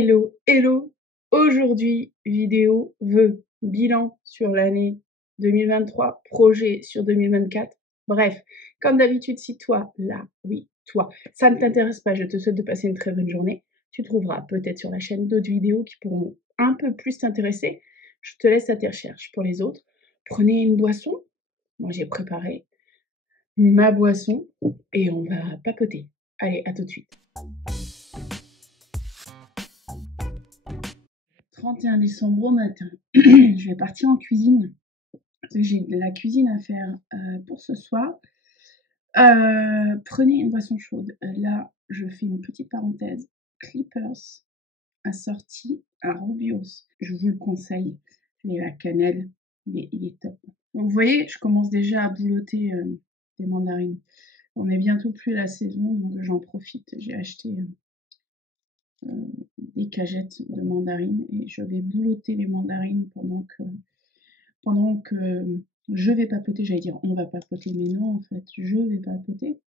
Hello, hello! Aujourd'hui, vidéo vœux, bilan sur l'année 2023, projet sur 2024. Bref, comme d'habitude, si toi, là, oui, toi, ça ne t'intéresse pas, je te souhaite de passer une très bonne journée. Tu trouveras peut-être sur la chaîne d'autres vidéos qui pourront un peu plus t'intéresser. Je te laisse à tes recherches. Pour les autres, prenez une boisson. Moi, j'ai préparé ma boisson et on va papoter. Allez, à tout de suite. 31 décembre au matin, je vais partir en cuisine. J'ai de la cuisine à faire pour ce soir. Prenez une boisson chaude. Là, je fais une petite parenthèse. Clippers assorti à Rubios. Je vous le conseille. La cannelle, il est top. Donc, vous voyez, je commence déjà à boulotter des mandarines. On est bientôt plus la saison, donc j'en profite. J'ai acheté des cagettes de mandarines et je vais boulotter les mandarines pendant que je vais papoter. J'allais dire on va papoter, mais non, en fait, je vais papoter.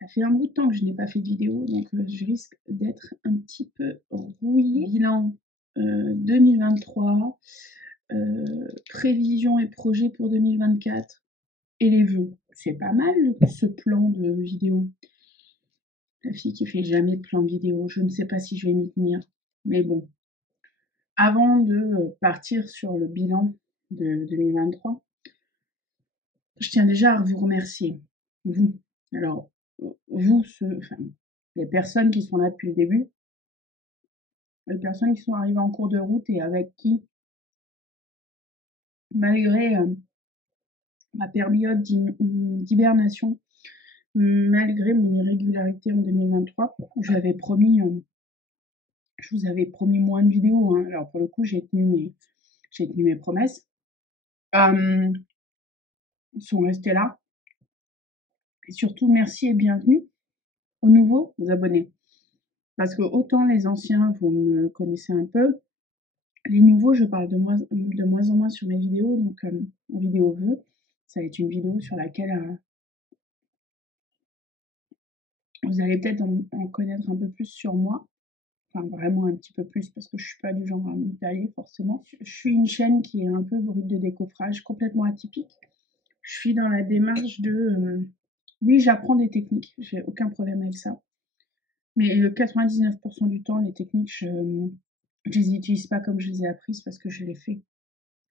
Ça fait un bout de temps que je n'ai pas fait de vidéo, donc je risque d'être un petit peu rouillée. Bilan 2023, prévisions et projets pour 2024 et les vœux. C'est pas mal ce plan de vidéo. La fille qui fait jamais de plan de vidéo, je ne sais pas si je vais m'y tenir, mais bon. Avant de partir sur le bilan de 2023, je tiens déjà à vous remercier, vous. Alors, vous, les personnes qui sont là depuis le début, les personnes qui sont arrivées en cours de route et avec qui, malgré ma période d'hibernation, malgré mon irrégularité en 2023, je vous avais promis moins de vidéos. Hein. Alors pour le coup, j'ai tenu mes promesses. Sont restés là. Et surtout, merci et bienvenue aux nouveaux abonnés. Parce que autant les anciens, vous me connaissez un peu, les nouveaux, je parle de moins en moins sur mes vidéos. Donc, en vidéo vœux, ça va être une vidéo sur laquelle vous allez peut-être en connaître un peu plus sur moi. Enfin, vraiment un petit peu plus, parce que je suis pas du genre à m'étaler forcément. Je suis une chaîne qui est un peu brute de décoffrage, complètement atypique. Je suis dans la démarche de... oui, j'apprends des techniques, j'ai aucun problème avec ça. Mais 99% du temps, les techniques, je les utilise pas comme je les ai apprises parce que je les fais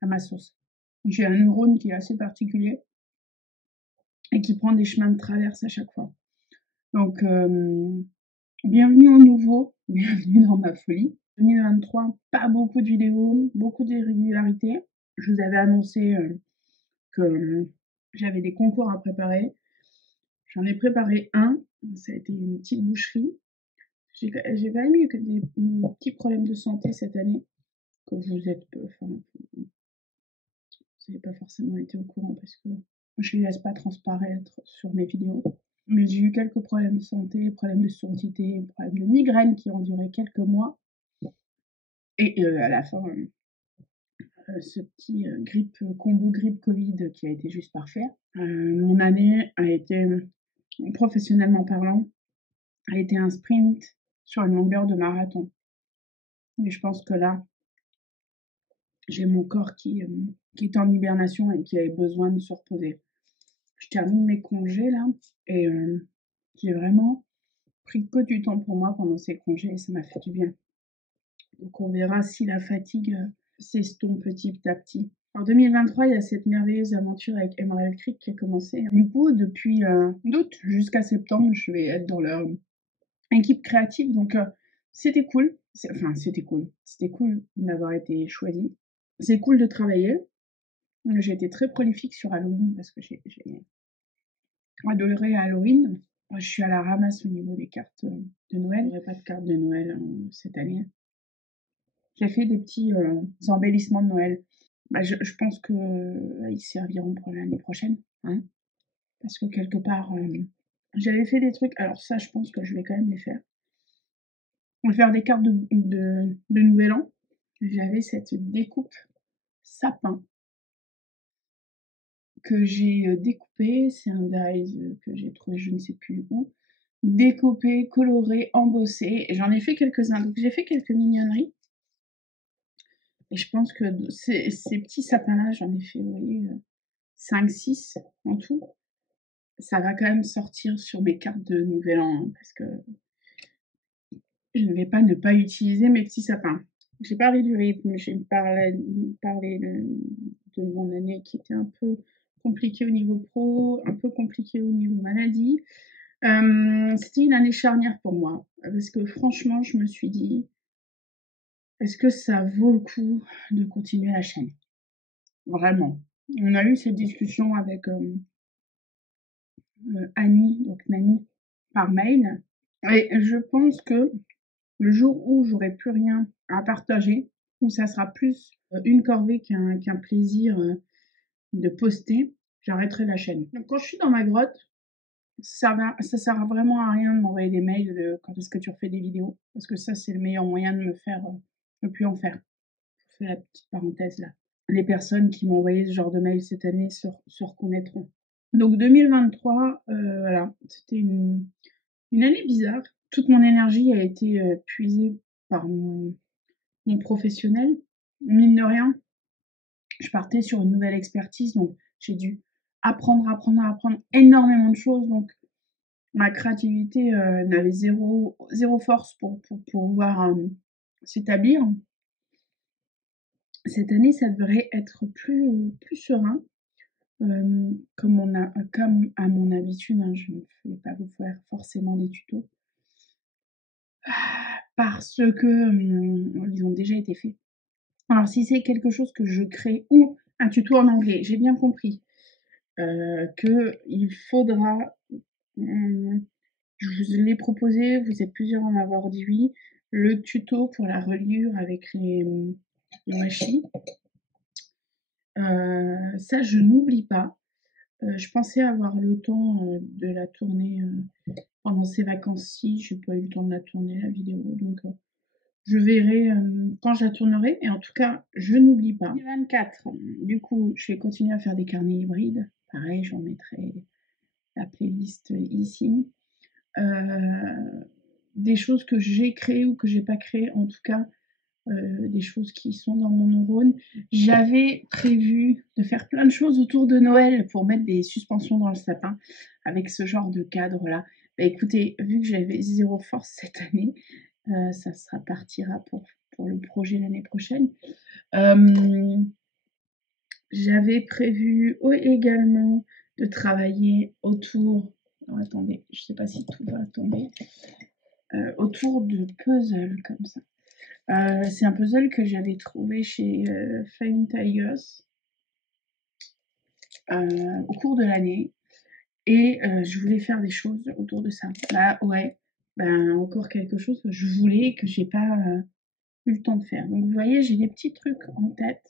à ma sauce. J'ai un neurone qui est assez particulier et qui prend des chemins de traverse à chaque fois. Donc, bienvenue au nouveau, bienvenue dans ma folie. 2023, pas beaucoup de vidéos, beaucoup d'irrégularités. Je vous avais annoncé que j'avais des concours à préparer. J'en ai préparé un, ça a été une petite boucherie. J'ai quand même eu des petits problèmes de santé cette année, que vous n'avez pas forcément été au courant parce que je ne les laisse pas transparaître sur mes vidéos. Mais j'ai eu quelques problèmes de santé, problèmes de surdité, problèmes de migraine qui ont duré quelques mois. Et à la fin, ce petit combo grippe Covid qui a été juste parfait. Mon année a été, professionnellement parlant, a été un sprint sur une longueur de marathon. Et je pense que là, j'ai mon corps qui est en hibernation et qui avait besoin de se reposer. Je termine mes congés là et j'ai vraiment pris que du temps pour moi pendant ces congés et ça m'a fait du bien. Donc on verra si la fatigue s'estompe petit à petit. En 2023, il y a cette merveilleuse aventure avec Emerald Creek qui a commencé. Du coup, depuis d'août jusqu'à septembre, je vais être dans leur équipe créative. Donc c'était cool. C'était cool. C'était cool d'avoir été choisie. C'est cool de travailler. J'ai été très prolifique sur Halloween parce que j'ai adoré Halloween. Je suis à la ramasse au niveau des cartes de Noël. Je n'aurai pas de cartes de Noël cette année. J'ai fait des petits embellissements de Noël. Bah, je pense qu'ils serviront pour l'année prochaine. Hein, parce que quelque part, j'avais fait des trucs. Alors ça, je pense que je vais quand même les faire. On va faire des cartes de Nouvel An. J'avais cette découpe sapin que j'ai découpé. C'est un dies que j'ai trouvé je ne sais plus où. découpés, colorés, embossés. J'en ai fait quelques-uns. Donc j'ai fait quelques mignonneries. Et je pense que ces petits sapins-là, j'en ai fait, vous voyez, 5-6 en tout. Ça va quand même sortir sur mes cartes de Nouvel An, hein, parce que je ne vais pas ne pas utiliser mes petits sapins. J'ai parlé du rythme, j'ai parlé de mon année qui était un peu compliquée au niveau pro, un peu compliquée au niveau maladie. C'était une année charnière pour moi, parce que franchement, je me suis dit, est-ce que ça vaut le coup de continuer la chaîne? Vraiment. On a eu cette discussion avec Annie, donc Nani, par mail. Et je pense que le jour où j'aurai plus rien à partager, où ça sera plus une corvée qu'un plaisir de poster, j'arrêterai la chaîne. Donc quand je suis dans ma grotte, ça sert vraiment à rien de m'envoyer des mails de quand est-ce que tu refais des vidéos, parce que ça c'est le meilleur moyen de me faire ne plus en faire. Je fais la petite parenthèse là. Les personnes qui m'ont envoyé ce genre de mail cette année se reconnaîtront. Donc 2023, voilà, c'était une année bizarre. Toute mon énergie a été puisée par mon professionnel. Mine de rien, je partais sur une nouvelle expertise, donc j'ai dû apprendre énormément de choses. Donc ma créativité n'avait zéro force pour pouvoir s'établir. Cette année, ça devrait être plus serein. Comme à mon habitude, hein, je ne vais pas vous faire forcément des tutos parce que ils ont déjà été faits. Alors si c'est quelque chose que je crée ou un tuto en anglais, j'ai bien compris que il faudra. Je vous l'ai proposé, vous êtes plusieurs à m'avoir dit oui. Le tuto pour la reliure avec les washi. Ça, je n'oublie pas. Je pensais avoir le temps de la tourner pendant ces vacances-ci. Je n'ai pas eu le temps de la tourner, la vidéo. Donc, je verrai quand je la tournerai. Et en tout cas, je n'oublie pas. 2024, du coup, je vais continuer à faire des carnets hybrides. Pareil, j'en mettrai la playlist ici. Des choses que j'ai créées ou que j'ai pas créées, en tout cas, des choses qui sont dans mon neurone. J'avais prévu de faire plein de choses autour de Noël pour mettre des suspensions dans le sapin avec ce genre de cadre-là. Bah, écoutez, vu que j'avais zéro force cette année, ça sera partira pour le projet l'année prochaine. J'avais prévu également de travailler autour. Oh, attendez, je sais pas si tout va tomber. Autour de puzzles comme ça. C'est un puzzle que j'avais trouvé chez Flying Tigers au cours de l'année. Et je voulais faire des choses autour de ça. Bah ouais, encore quelque chose que je voulais et que j'ai pas eu le temps de faire. Donc vous voyez, j'ai des petits trucs en tête.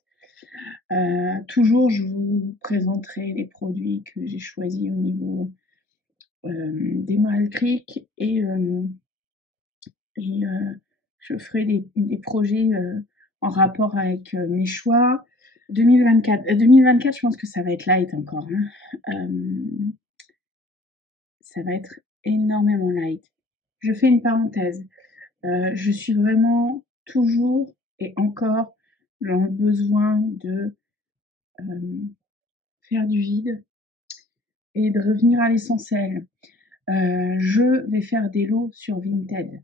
Toujours, je vous présenterai les produits que j'ai choisis au niveau d'Emerald Creek et je ferai des projets en rapport avec mes choix. 2024, je pense que ça va être light encore. Hein. Ça va être énormément light. Je fais une parenthèse. Je suis vraiment toujours et encore dans le besoin de faire du vide et de revenir à l'essentiel. Je vais faire des lots sur Vinted.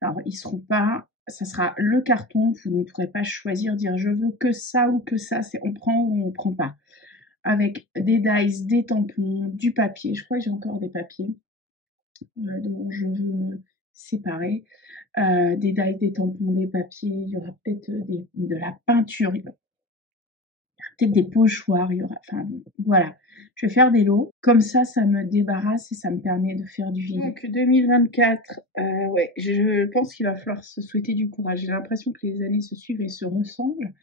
Alors, ils seront pas, ça sera le carton, vous ne pourrez pas choisir, dire je veux que ça ou que ça, c'est on prend ou on prend pas. Avec des dies, des tampons, du papier, je crois que j'ai encore des papiers dont je veux me séparer. Des dies, des tampons, des papiers, il y aura peut-être de la peinture, il y aura peut-être des pochoirs, il y aura, enfin voilà. Je vais faire des lots, comme ça me débarrasse et ça me permet de faire du vide. Donc 2024, ouais, je pense qu'il va falloir se souhaiter du courage. J'ai l'impression que les années se suivent et se ressemblent.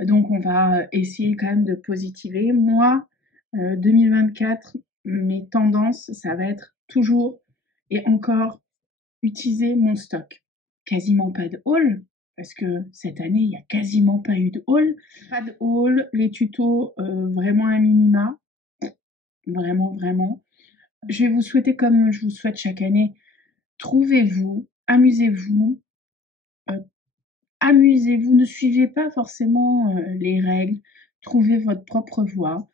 Donc on va essayer quand même de positiver. Moi, 2024, mes tendances, ça va être toujours et encore utiliser mon stock. Quasiment pas de haul, parce que cette année, il n'y a quasiment pas eu de haul. Pas de haul, les tutos vraiment un minima. Vraiment, vraiment. Je vais vous souhaiter comme je vous souhaite chaque année. Trouvez-vous, amusez-vous, amusez-vous, ne suivez pas forcément les règles, trouvez votre propre voie,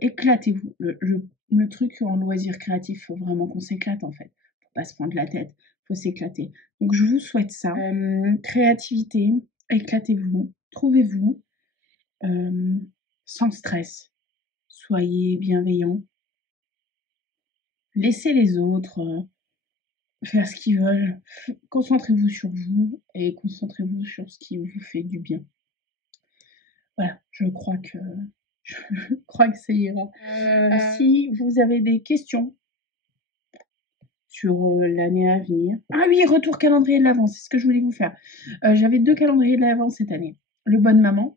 éclatez-vous. Le truc en loisir créatif, il faut vraiment qu'on s'éclate en fait. Faut pas se prendre la tête, faut s'éclater. Donc je vous souhaite ça. Créativité, éclatez-vous, trouvez-vous, sans stress. Soyez bienveillants. Laissez les autres faire ce qu'ils veulent. Concentrez-vous sur vous et concentrez-vous sur ce qui vous fait du bien. Voilà, je crois que ça ira. Si vous avez des questions sur l'année à venir. Ah oui, retour calendrier de l'Avent, c'est ce que je voulais vous faire. J'avais 2 calendriers de l'Avent cette année. Le Bonne Maman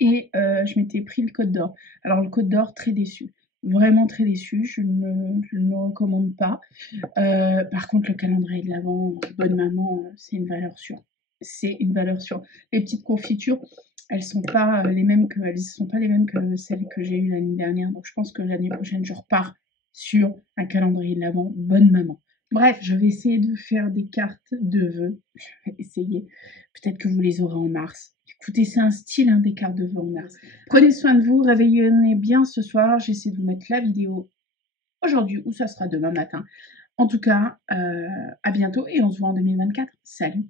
et je m'étais pris le Côte d'Or. Alors le Côte d'Or, très déçue. Vraiment très déçue, je ne le recommande pas. Par contre, le calendrier de l'Avent, Bonne Maman, c'est une valeur sûre. C'est une valeur sûre. Les petites confitures, elles sont pas les mêmes que celles que j'ai eues l'année dernière. Donc je pense que l'année prochaine, je repars sur un calendrier de l'Avent Bonne Maman. Bref, je vais essayer de faire des cartes de vœux. Je vais essayer. Peut-être que vous les aurez en mars. Écoutez, c'est un style des cartes de vœux en mars. Prenez soin de vous, réveillonnez bien ce soir. J'essaie de vous mettre la vidéo aujourd'hui ou ça sera demain matin. En tout cas, à bientôt et on se voit en 2024. Salut!